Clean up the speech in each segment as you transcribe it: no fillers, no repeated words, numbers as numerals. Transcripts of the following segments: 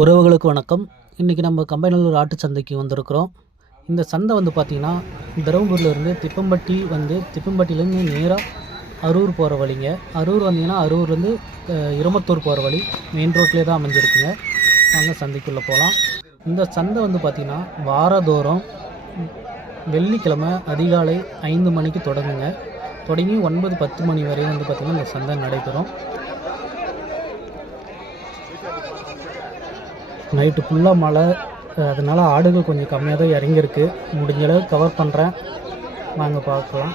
உறவுகளுக்கு வணக்கம். இன்றைக்கி நம்ம கம்பைநல்லூர் ஆட்டு சந்தைக்கு வந்திருக்கிறோம். இந்த சந்தை வந்து பார்த்திங்கன்னா தருமபுரியிலேருந்து திப்பம்பட்டியிலேருந்து நேராக அரூர் போகிற வழிங்க. அரூர் வந்தீங்கன்னா அரூர்லேருந்து இருமத்தூர் போகிற வழி மெயின் ரோட்லேயே தான் அமைஞ்சிருக்குங்க. நாங்கள் சந்தைக்குள்ளே போகலாம். இந்த சந்தை வந்து பார்த்திங்கன்னா வாரதோறும் வெள்ளிக்கிழமை அதிகாலை 5 மணிக்கு தொடங்குங்க. தொடங்கி 9-10 மணி வரையும் வந்து பார்த்திங்கன்னா இந்த சந்தை நடைபெறும். நைட்டு ஃபுல்லாக மழை, அதனால் ஆடுகள் கொஞ்சம் கம்மியாக தான் இறங்கியிருக்கு. முடிஞ்ச அளவு கவர் பண்ணுறேன், வாங்க பார்க்கலாம்.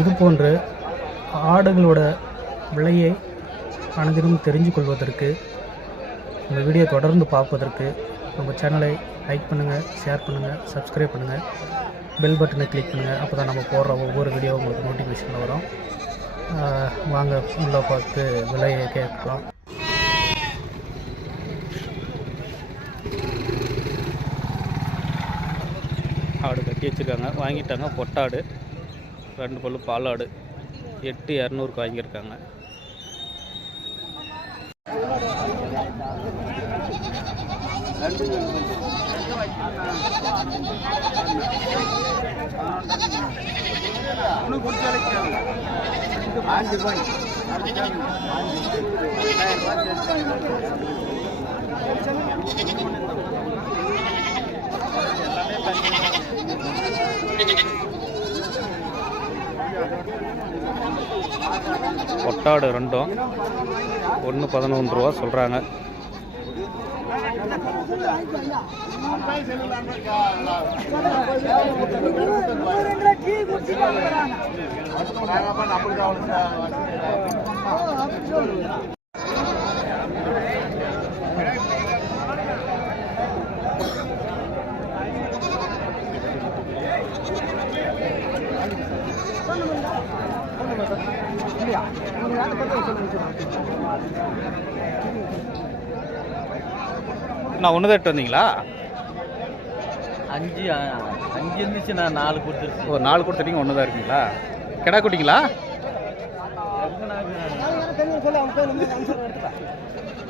இது போன்று ஆடுகளோட விலையை அனைத்திலும் தெரிஞ்சு கொள்வதற்கு, இந்த வீடியோ தொடர்ந்து பார்ப்பதற்கு நம்ம சேனலை லைக் பண்ணுங்கள், ஷேர் பண்ணுங்கள், சப்ஸ்கிரைப் பண்ணுங்கள், பெல் பட்டனை கிளிக் பண்ணுங்கள். அப்போ தான் நம்ம போடுற ஒவ்வொரு வீடியோ உங்களுக்கு நோட்டிஃபிகேஷனில் வரும். வாங்க உள்ளே பார்த்து விலையை கேட்கலாம். ஆடு கட்டி வச்சுருக்காங்க, வாங்கிட்டாங்க. பொட்டாடு 2 பல்லு பாலாடு 8,200 வாங்கியிருக்காங்க. பொட்டாடு ரெண்டும் 1,11 ரூபா சொல்கிறாங்க. நான் 1 தான் எட்டு வந்தீங்களா? 5 இருந்துச்சு, நான் 4 கொடுத்துருக்கேன். ஒரு 4 கொடுத்துட்டீங்க, 1 தான் இருக்குங்களா? கிடா குட்டிங்களா?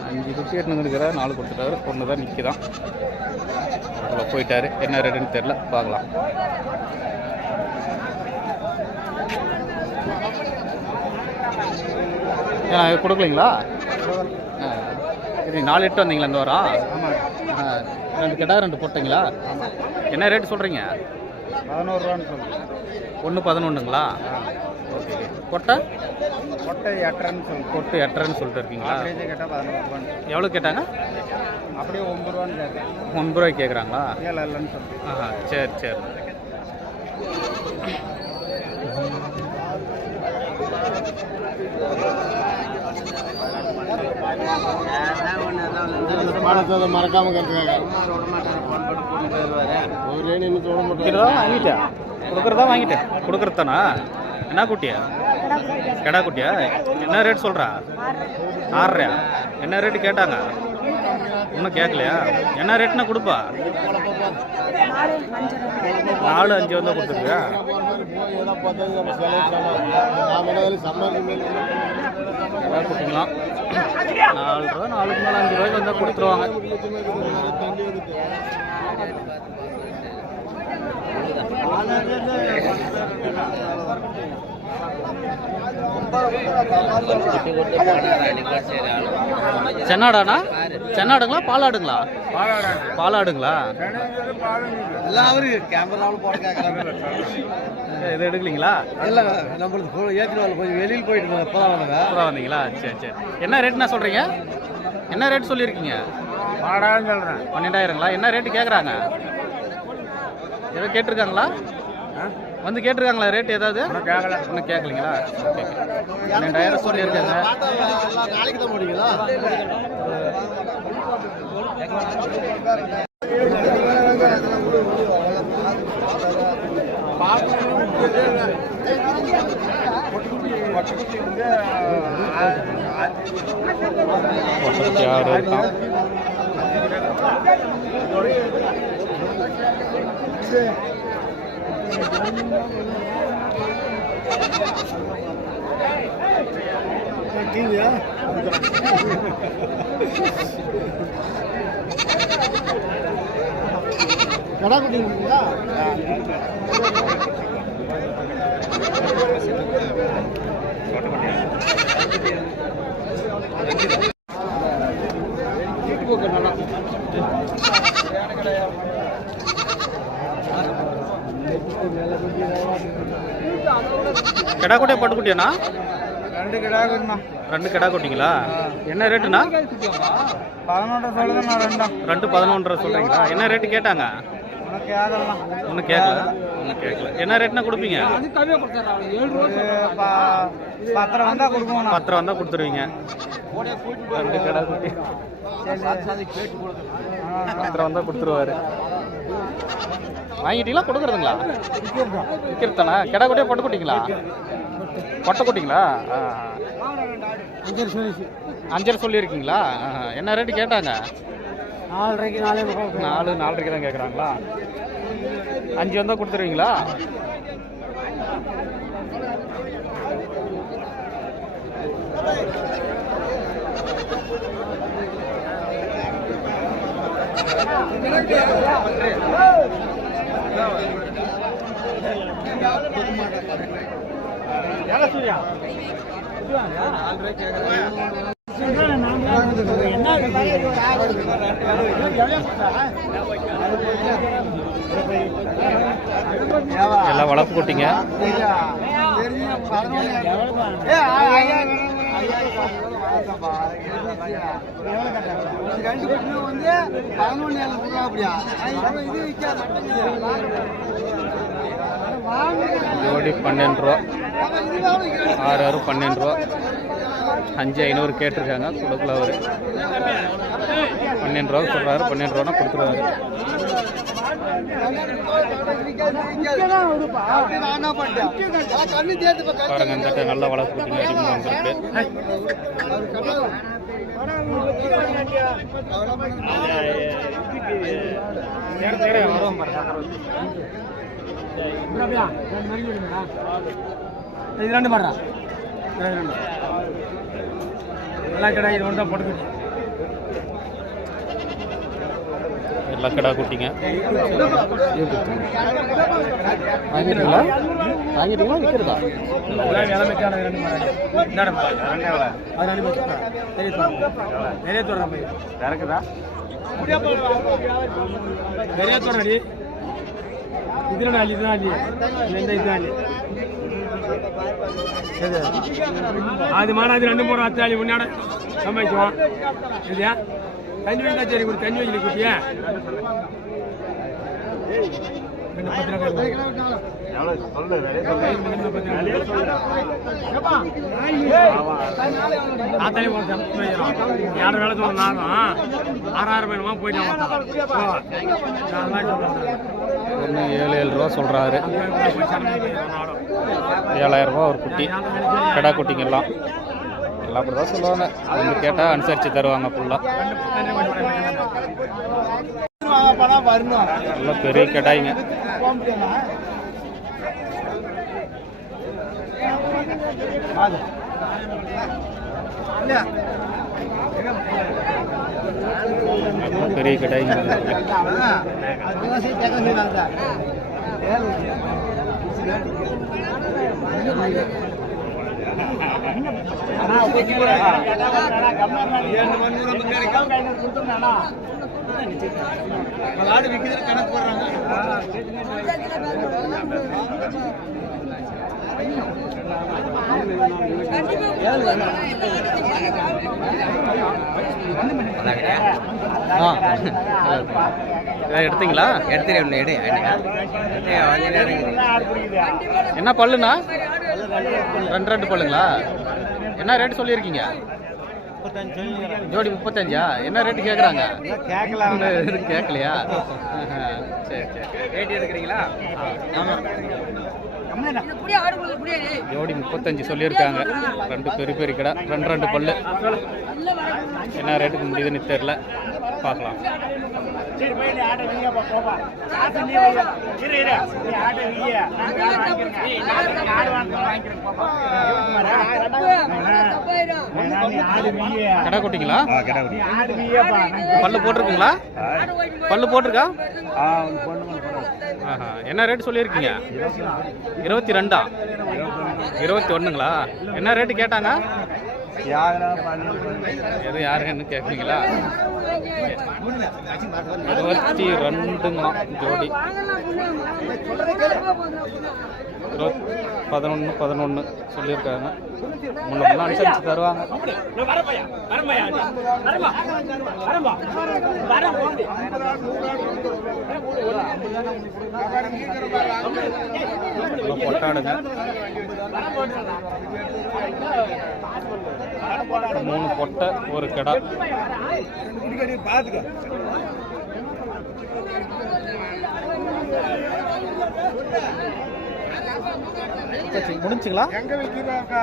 5 குட்டி எட்டுனுங்கிற 4 கொடுத்துட்டாரு, 1 தான் நிற்கிதான். அதில் போயிட்டாரு. என்ன ரேட்டுன்னு தெரில, பார்க்கலாம். கொடுக்கலீங்களா? இது 4 எட்டு வந்தீங்களா இந்த வாரம்? 2 கிடா 2 போட்டீங்களா? என்ன ரேட்டு சொல்கிறீங்க? 11 ரூபான்னு சொல்லுங்கள். 1,11ங்களா? ஓகே. கொட்டை 8.5 சொல்லு. கொட்டு 8.5 சொல்லிட்டு இருக்கீங்களா? கேட்டால் 11 ரூபான்னு. எவ்வளோ கேட்டாங்க? அப்படியே 9 ரூபான்னு கேட்குறேன். 9 ரூபாய்க்கு கேட்குறாங்களா? இல்லைன்னு சொல்லுங்கள். சரி சரி. மறக்காம வாங்கிட்டேன். கொடுக்குறதானா? என்ன குட்டியா? கிடா குட்டியா? என்ன ரேட் சொல்கிறா? 6.5. என்ன ரேட்டு கேட்டாங்க? இன்னும் கேட்கலையா? என்ன ரேட்னா கொடுப்பா? 4-5 வந்தால் கொடுத்துருக்கியா? குட்டிங்களா 4 ரூபா, 4க்கு மேலே 5 ரூபாய்க்கு வந்தால் கொடுத்துருவாங்க. சென்னாடாண்ணா? சென்னாடுங்களா பாலாடுங்களா? பாலாடுங்களா? இது எடுக்கலீங்களா? இல்லை, நம்மளுக்கு ஏற்றினால கொஞ்சம் வெளியில் போயிட்டு இப்போ வந்தீங்களா? சரி சரி. என்ன ரேட்னா சொல்கிறீங்க? என்ன ரேட் சொல்லியிருக்கீங்க? 12,000ங்களா? என்ன ரேட்டு கேட்குறாங்க? ஏதோ கேட்டிருக்காங்களா? வந்து கேட்டிருக்காங்களா ரேட் ஏதாவது? ஒன்றும் கேட்கலீங்களா? ஓகே. 12,000 சொல்லியிருக்காங்க. நாளைக்கு தான் போடுவீங்களா? கடா குட்டிங்களா? கிடா குட்டியா பட்டு குட்டியாண்ணா? ரெண்டு கடா குட்டிண்ணா. ரெண்டு கிடா குட்டிங்களா? என்ன ரேட்டுண்ணா? 11 சொல்லுங்கண்ணா. ரெண்டு 11 சொல்கிறீங்களா? என்ன ரேட்டு கேட்டாங்க? ஒன்றும் கேட்கல. என்ன ரேட்னா கொடுப்பீங்க? 10 வந்தால் கொடுப்போம். 10 வந்தால் கொடுத்துருவீங்க. ரெண்டு கிடா குட்டி 10 வந்தால் கொடுத்துருவாரு. வாங்கிட்டீங்களா கொடுக்குறதுங்களா? விற்கிறதாண்ணா? கிடா குட்டியா பட்டு குட்டிங்களா? பட்டை குட்டிங்களா? 5 சொல்லியிருக்கீங்களா? என்ன ரேட்டு கேட்டாங்க? 4.5 தான் கேட்குறாங்களா? 5 வந்தால் கொடுத்துருவீங்களா? எல்லாம் வளர்ப்பு குட்டிங்க. ஜோடி 12 ரூபா. 6 12 ரூபா. 5,500 கேட்டிருக்காங்க. கொடுக்கல அவர். 12 ரூபா சொல்கிறாரு. 12 ரூபானா கொடுத்துருவாரு. பாருங்க இந்த நல்லா வளர்ப்பு குட்டிங்க. அதிகமாக வந்துருக்கு. இது 2 மாடா. எல்லா கடை இது ஒன்றா போட்டுக்கிட்டு எல்லா கடா குட்டிங்க. வாங்கிட்டீங்களா? விற்கிறதா? நிறைய தோறடி இதுதான் அது மாநாது 2-3 ஆத்தாளி முன்னாடி சமைக்குவோம். இல்லையா? தண்ணி வேண்டாம். சரி ஒரு தண்ணி வைக்கல குட்டியா. ஆத்தாளி யாரும் வேலை சொல்ல நானும் 6,000 வேணுமா போயிட்டு 7 ரூபா சொல்கிறாரு. 7,000 ரூபா ஒரு குட்டி. கடா குட்டிங்கெல்லாம் எல்லாம் அப்படி தான் சொல்லுவாங்க. அவங்க கேட்டால் அனுசரித்து தருவாங்க ஃபுல்லாக. நல்லா பெரிய கடாய்ங்க. பெரிய கடாய்ங்க. கணக்கு போடுறாங்க. எடுத்தீங்களா? என்ன பல்லுண்ணா? 2 பல்லுங்களா? என்ன ரேட்டு சொல்லியிருக்கீங்க? ஜோடி 35. என்ன ரேட்டு கேட்குறாங்க? எதுவும் கேட்கலையா? சரி சரி. ரேட்டு எடுக்கிறீங்களா? ஆமாம். ஜோடி 35 சொல்லியிருக்காங்க. ரெண்டு பெரிய பெரிய கடை, ரெண்டு பல்லு. என்ன ரேட்டுக்கு முடியுதுன்னு தெரியல, பார்க்கலாம். கடை குட்டிங்களா? பல்லு போட்டிருக்குங்களா? பல்லு போட்டிருக்கா? என்ன ரேட்டு சொல்லியிருக்கீங்க? 22ஆ? 21ங்களா? என்ன ரேட்டு கேட்டாங்க? எது யாருன்னு கேட்குறீங்களா? 22ங்களாம் ஜோடி. 11 சொல்லியிருக்காங்க. முன்னெல்லாம் அனுசரிச்சு தருவாங்க. பொட்டாடுங்க. 3 பொட்டை, ஒரு கிடா. முடிஞ்சுங்களா? எங்க விற்கிறாங்க?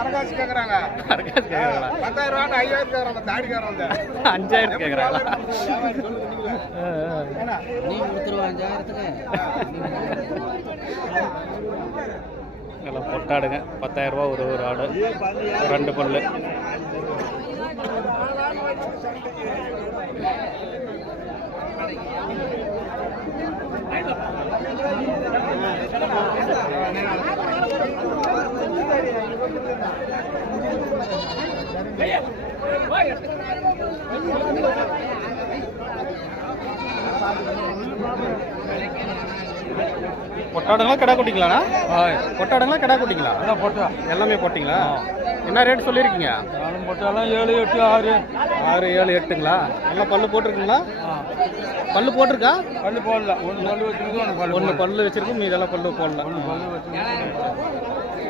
அரகாசி கேக்குறாங்க. 10,000 ரூபாய் 5,000 கேக்குறாங்க. தாடிக்காரன் வந்து 5,000 கேக்குறாங்களா? நீ கொடுத்துருவா 5,000த்துக்கு. நல்லா பொட்டாடுங்க. 10,000 ரூபா ஒரு ஆடு, 2 பல்லு. பொட்டாடுங்களா கடா குட்டிங்களாண்ணா? பொட்டாடுங்களா கடா குட்டிங்களா? எல்லாமே போட்டிங்களா? என்ன ரேட் சொல்லியிருக்கீங்க? பொட்டாலாம் 7, 8, 6. 6, 7, 8ங்களா? நல்லா பல்லு போட்டிருக்குங்களா? பல்லு போட்டிருக்கா? பல்லு போடல. ஒன்று பல்லு வச்சிருக்கு, மீதெல்லாம் பல்லு போடல.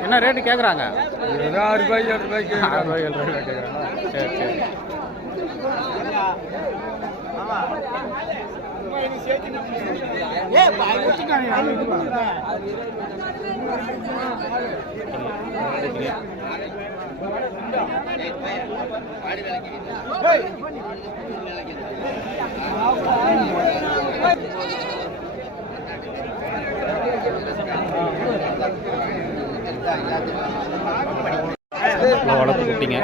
என்ன ரேட்டு கேட்குறாங்க? 6 ரூபாய் 7 ரூபாய்க்கு. 6 ரூபாய் 7 ரூபாய் கேட்குறாங்களா? சரி சரி. வளர்த்து குட்டிங்க.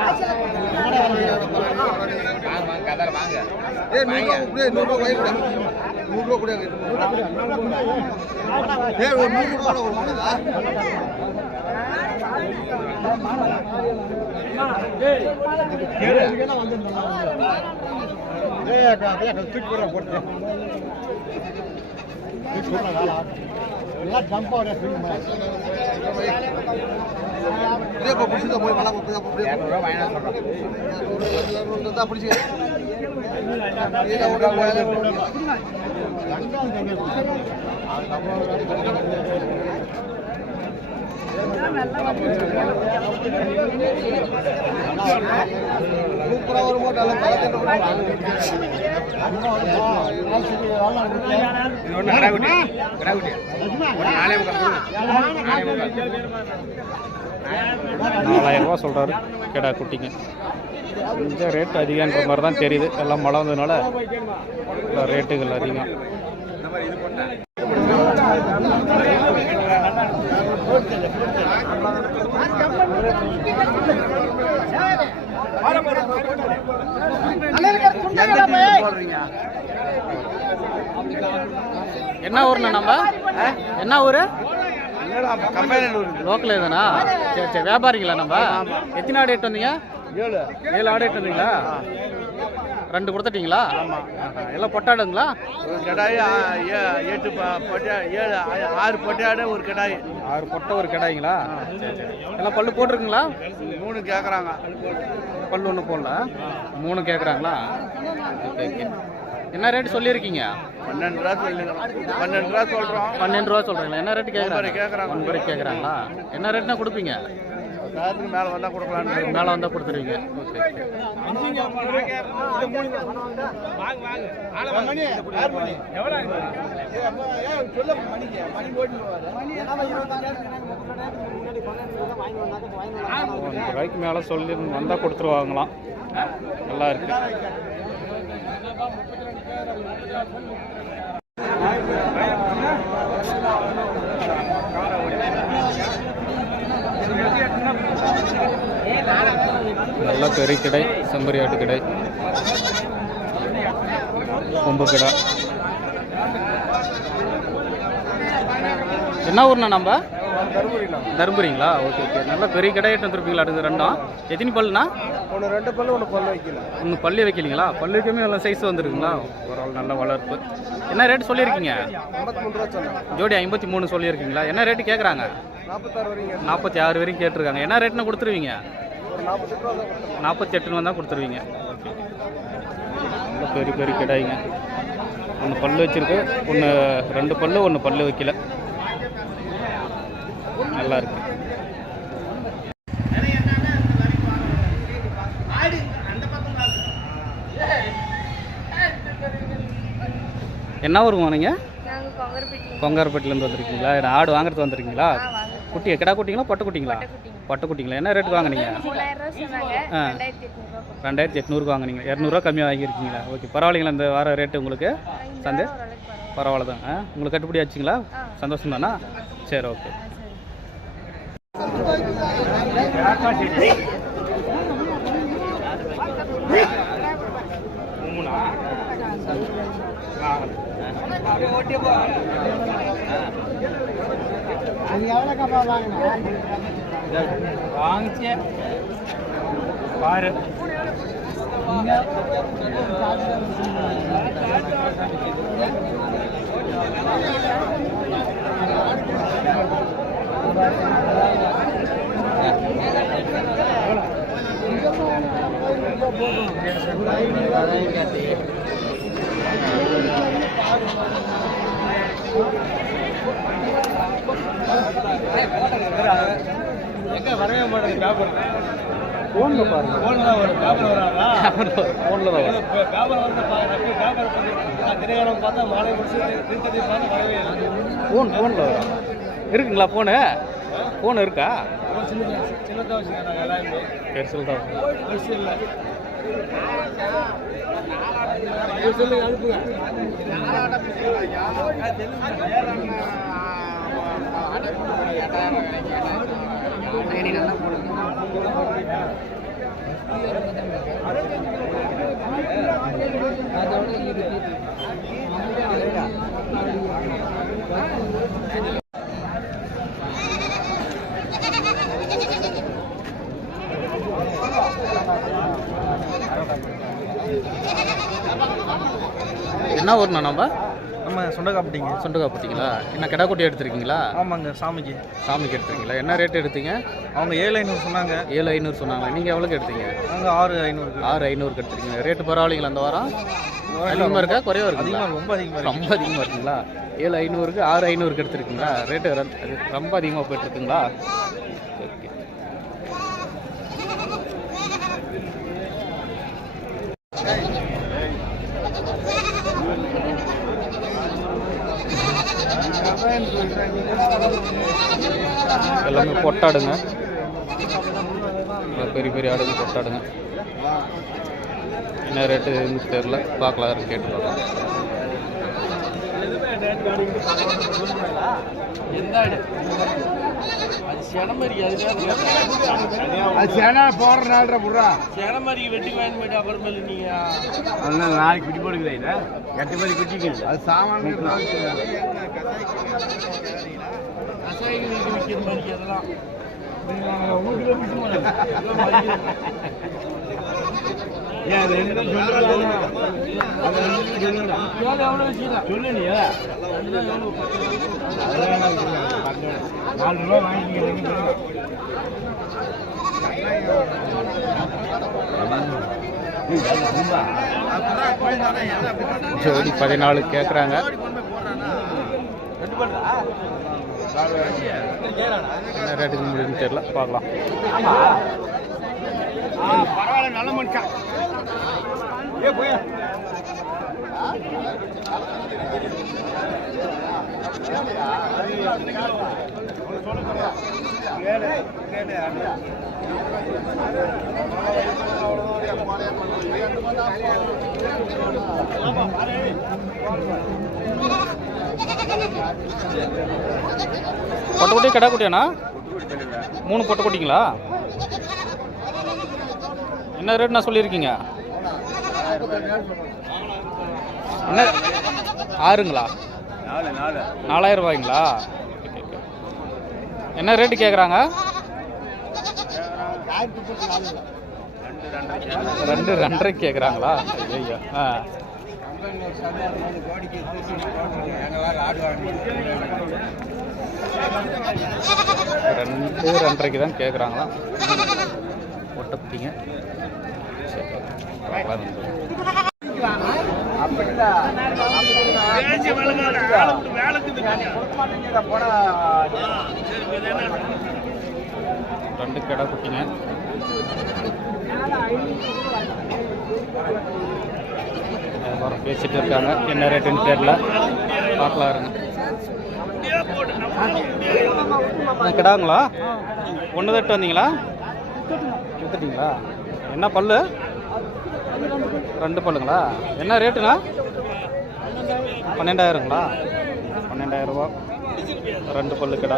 $4,000 சொல்றாரு கிடா குட்டிங்க. கொஞ்சம் ரேட் அதிகன்ற மாதிரி தான் தெரியுது. எல்லாம் மழை வந்ததுனால ரேட்டுகள் அதிகம். என்ன ஊர்ண்ணா நம்ம? என்ன ஊரு? லோக்கல் எதுனா? சரி சரி. வியாபாரிங்களா நம்ம? எத்தனை ஆடு எட்டு வந்தீங்க? 7 ஆடு எட்டு வந்தீங்களா? 2 கொடுத்துட்டீங்களா? எல்லாம் பொட்டாடுங்களா? ஒரு கடாய் 8 7 6 பொட்டாடு, ஒரு கடாய். 6 பொட்டை, ஒரு கடாய்ங்களா? எல்லாம் பல்லு போட்டிருக்குங்களா? 3 கேட்குறாங்க. பல்லு ஒன்று போடல, 3 கேட்குறாங்களா? Okay okay. என்ன ரேட்டு சொல்லியிருக்கீங்க? 12 ரூபா சொல்கிறோம். 12 ரூபா சொல்கிறீங்களா? என்ன ரேட்டு கேட்குறாங்க? 9 கேட்குறாங்களா? என்ன ரேட்னா கொடுப்பீங்க? 10,000 மேலே வந்தால் கொடுக்கலான்னு. மேலே வந்தால் கொடுத்துருவீங்க. ஓகே. ரூபாய்க்கு மேலே சொல்லி வந்தால் கொடுத்துருவாங்களாம். நல்லா இருக்கு. நல்ல பெரிய கடை, செம்பரி ஆட்டு கடை, கொம்பு கடை. என்ன ஊர்ண்ணா நம்ம? தருமபுரிங்களா? Okay okay. நல்ல பெரிய கடை எடுத்து வந்துருப்பீங்களா? அடுத்து ரெண்டும் எத்தனை பல்லுண்ணா? ஒன்று 2 பல்லு, ஒன்று பல்லு வைக்கல. ஒன்று பல்லு வைக்கலீங்களா? பல்லு வைக்கமே நல்ல சைஸ் வந்துருக்குங்களா? ஒரு ஆள் நல்ல வளர்ப்பு. என்ன ரேட்டு சொல்லியிருக்கீங்க? 53 ரூபா சொன்னேன். ஜோடி 53 சொல்லியிருக்கீங்களா? என்ன ரேட்டு கேட்குறாங்க? 46 வரைக்கும். 46 வரைக்கும் கேட்டிருக்காங்க. என்ன ரேட்டுன்னு கொடுத்துருவீங்க? ஒரு 48 ரூபா தான் கொடுத்தேன். 48 தான் கொடுத்துருவீங்க. நல்ல பெரிய பெரிய கிடாய்ங்க. ஒன்று பல்லு வச்சுருக்கு, ஒன்று 2 பல்லு, ஒன்று பல்லு வைக்கல. நல்லா இருக்கு. என்ன ஊருங்க நீங்கள்? கொங்காரப்பட்டிலேருந்து வந்திருக்கீங்களா? ஆடு வாங்குறது வந்திருக்கீங்களா? குட்டி கிடா குட்டிங்களா பட்டு குட்டிங்களா? பட்டு குட்டிங்களா? என்ன ரேட்டுக்கு வாங்கினீங்க? 2800 வாங்கினீங்க. 200 கம்மியாக வாங்கியிருக்கீங்களா? ஓகே, பரவாயில்லைங்களா? இந்த வார ரேட்டு உங்களுக்கு சந்தை பரவாயில்ல தான். உங்களுக்கு கட்டுப்படி ஆச்சுங்களா? சந்தோஷம் தானா? சரி, ஓகே. வாங்கிச்சே பாரு. வரவே மாட்டேங்குது. பேப்பர் ஃபோனில் பாருங்க. ஃபோனில் தான் வரும். பேப்பர் வராதா? ஃபோனில் தான் வரும். பேப்பர் வந்து பேப்பர் திரையாளம் பார்த்தா மாலை முடிச்சு திருப்பதி பார்த்து வரவே இல்லை. ஃபோனில் வரும். இருக்குங்களா? ஃபோன் இருக்கா? சின்னதாக வச்சுக்கிறாங்க எல்லாருமே. பெருசில் தான் பெருசு இல்லை. சொல்லுங்க, அனுப்புங்க. என்ன ஊர்ண்ணா நம்ம? நம்ம சொண்டக்காப்பட்டிங்க. சொண்டக்காப்பட்டிங்களா? என்ன கிடா குட்டி எடுத்துருக்கீங்களா? ஆமாங்க, சாமிக்கு எடுத்துருக்கீங்களா? என்ன ரேட்டு எடுத்தீங்க? அவங்க 7,500 சொன்னாங்க. 7,500 சொன்னாங்க. நீங்கள் எவ்வளோக்கு எடுத்தீங்க? நாங்கள் 6,500. 6,500 எடுத்துருக்கீங்க. ரேட்டு பரவாயில்லைங்களா? அந்த வாரம் அதிகமாக இருக்கா குறைவாக இருக்குங்களா? ரொம்ப அதிகமாக ரொம்ப அதிகமாக இருக்குங்களா? 7,500க்கு 6,500 எடுத்துருக்கீங்களா? ரேட்டு ரொம்ப அதிகமாக போய்ட்டுருக்குங்களா? ஓகே. எல்லாமே பொட்டாடுங்க. பெரிய பெரிய ஆடுங்க, பொட்டாடுங்க. என்ன ரேட்டு தெரில, பார்க்கலாம், கேட்டு பார்க்கலாம். நாளைக்கு குட்டி போடுக்கிறீங்க 8 மணி குட்டிக்கு அது சாமான ஜோடி 14 கேட்குறாங்க. என்ன ரேட்டுக்கு முடியும்னு தெரியல, பார்க்கலாம். பரவாயில்ல, நல்ல மனுஷன். போய் பொட்டக்குட்டி கிடா குட்டியாண்ணா? 3 பொட்டக்குட்டிங்களா? என்ன ரேட்ண்ணா சொல்லியிருக்கீங்க? என்ன 6ங்களா? 4000 ரூபாய்ங்களா? என்ன ரேட்டு கேட்குறாங்க? 2.5 கேட்குறாங்களா? ஐயோ. ஆ 2.5 தான் கேட்குறாங்களா ஒட்டக்குட்டிங்க. ரெண்டு கடை குட்டிங்க. வியாபாரம் பேசிட்டு இருக்காங்க, என்ன ரேட்டுன்னு தெரியல, பார்க்கலாம் இருங்க. கிடாங்களா? 1 தட்டு வந்தீங்களா? வித்துட்டீங்களா? என்ன பல்லு? 2 பல்லுங்களா? என்ன ரேட்டுண்ணா? 12,000ங்களா? 12,000 ரூபா 2 பல்லு கிடா.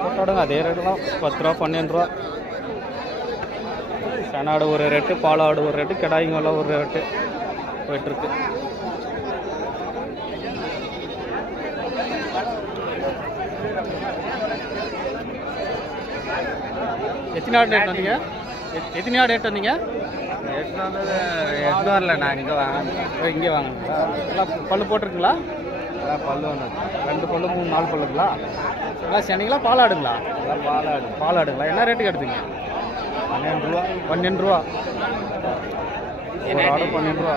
போட்டாடுங்க அதே ரேட்டு தான், 10 ரூபா 12 ரூபா. செனாடு ஒரு ரேட்டு, பாலாடு ஒரு ரேட்டு, கிடாய்ங்கெல்லாம் ஒரு ரேட்டு போயிட்டுருக்கு. எத்தனை ஆடு ரேட் வந்தீங்க? எத்தனை ஆடு ரேட் வந்தீங்க? எட்டு வரல, நான் இங்கே வாங்க. இங்கே வாங்குங்களா? எல்லாம் பல்லு போட்டிருக்குங்களா? பல்லு ஒன்று 2 பல்லு 3 4 பல்லுங்களா? எல்லாம் சென்னைங்களா பாலாடுங்களா? பாலாடு. பாலாடுங்களா? என்ன ரேட்டுக்கு எடுத்தீங்க? 12 ரூபா. 12 ரூபா ஒரு ஆடு, 12 ரூபா.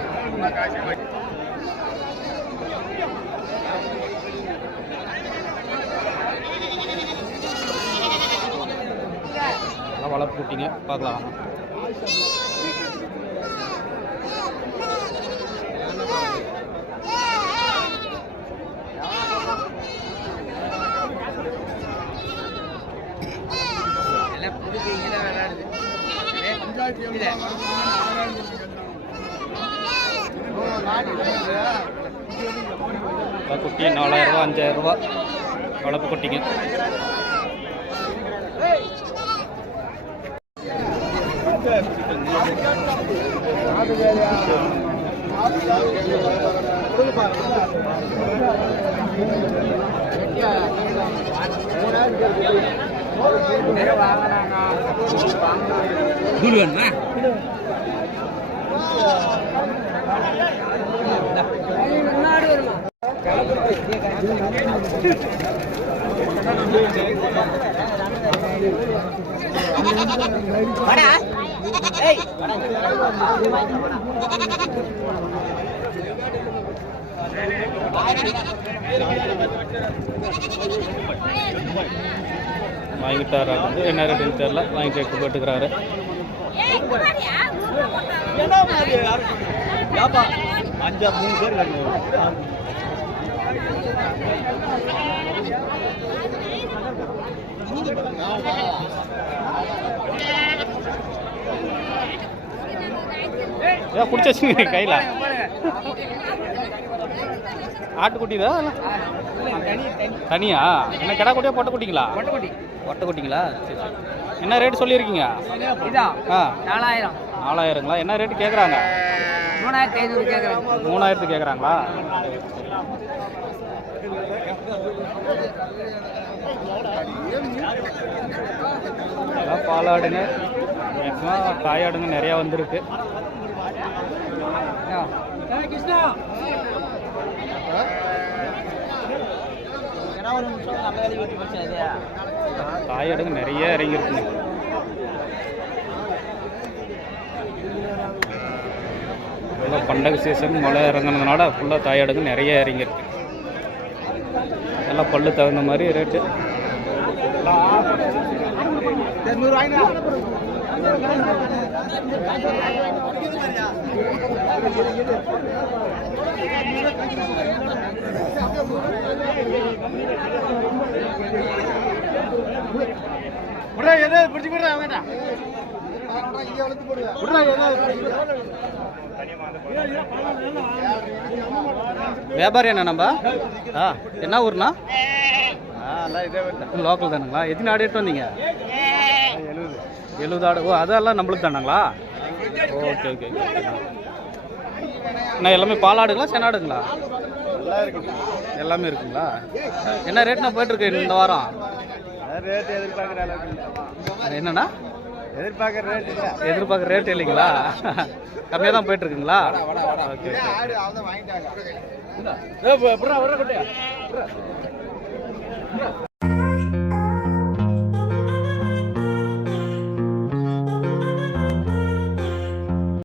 நல்லா வளர்ப்பு கூட்டிங்க, பார்க்கலாம். குட்டி 4000 ரூபா 5000 ரூபா வளர்ப்பு குட்டிங்க. வாங்கிட்டாரா? என்ன ரேட்டுன்னு தெரியல, வாங்கிட்டு போட்டுக்கிறாரு. பிடிச்சி வச்சுங்க கையில். ஆட்டுக்குட்டி தான் தனியா? என்ன கிடா குட்டியா பொட்டை குட்டிங்களா? பொட்டை குட்டிங்களா? சரி சரி. என்ன ரேட்டு சொல்லியிருக்கீங்க? ஆ 4000ங்களா? என்ன ரேட்டு கேட்குறாங்க? 3500 கேட்குறாங்க. 3000 கேட்குறாங்களா? எல்லாம் பாலாடுங்க, மேக்ஸிமம் தாயாடுங்க நிறையா வந்திருக்கு. தாயாடுங்க நிறைய இறங்கியிருக்குங்க. ஃபுல்லாக பண்டகை சீசன் மழை இறங்குனதுனால ஃபுல்லாக தாயாடுங்க நிறைய இறங்கியிருக்கு. எல்லாம் பல்லு தகுந்த மாதிரி ரேட்டு. வியாபாரி என்ன நம்ம என்ன ஊர்னா? லோக்கல் தானுங்களா? எத்தனை ஆடு எடுத்து வந்தீங்க? 70 ஆடு. ஓ அதெல்லாம் நம்மளுக்கு தானுங்களா? Okay okay. என்ன எல்லாமே பாலாடுங்களா சென்னாடுங்களா? எல்லாமே இருக்குங்களா? என்ன ரேட்னா போயிட்டுருக்கு இந்த வாரம்? ரேட் எதிர்பார்க்குற அளவுக்கு என்னண்ணா எதிர்பார்க்குற ரேட் இல்லைங்களா? கம்மியாக தான் போயிட்டுருக்குங்களா? ஓகே வாங்கிட்டாங்க.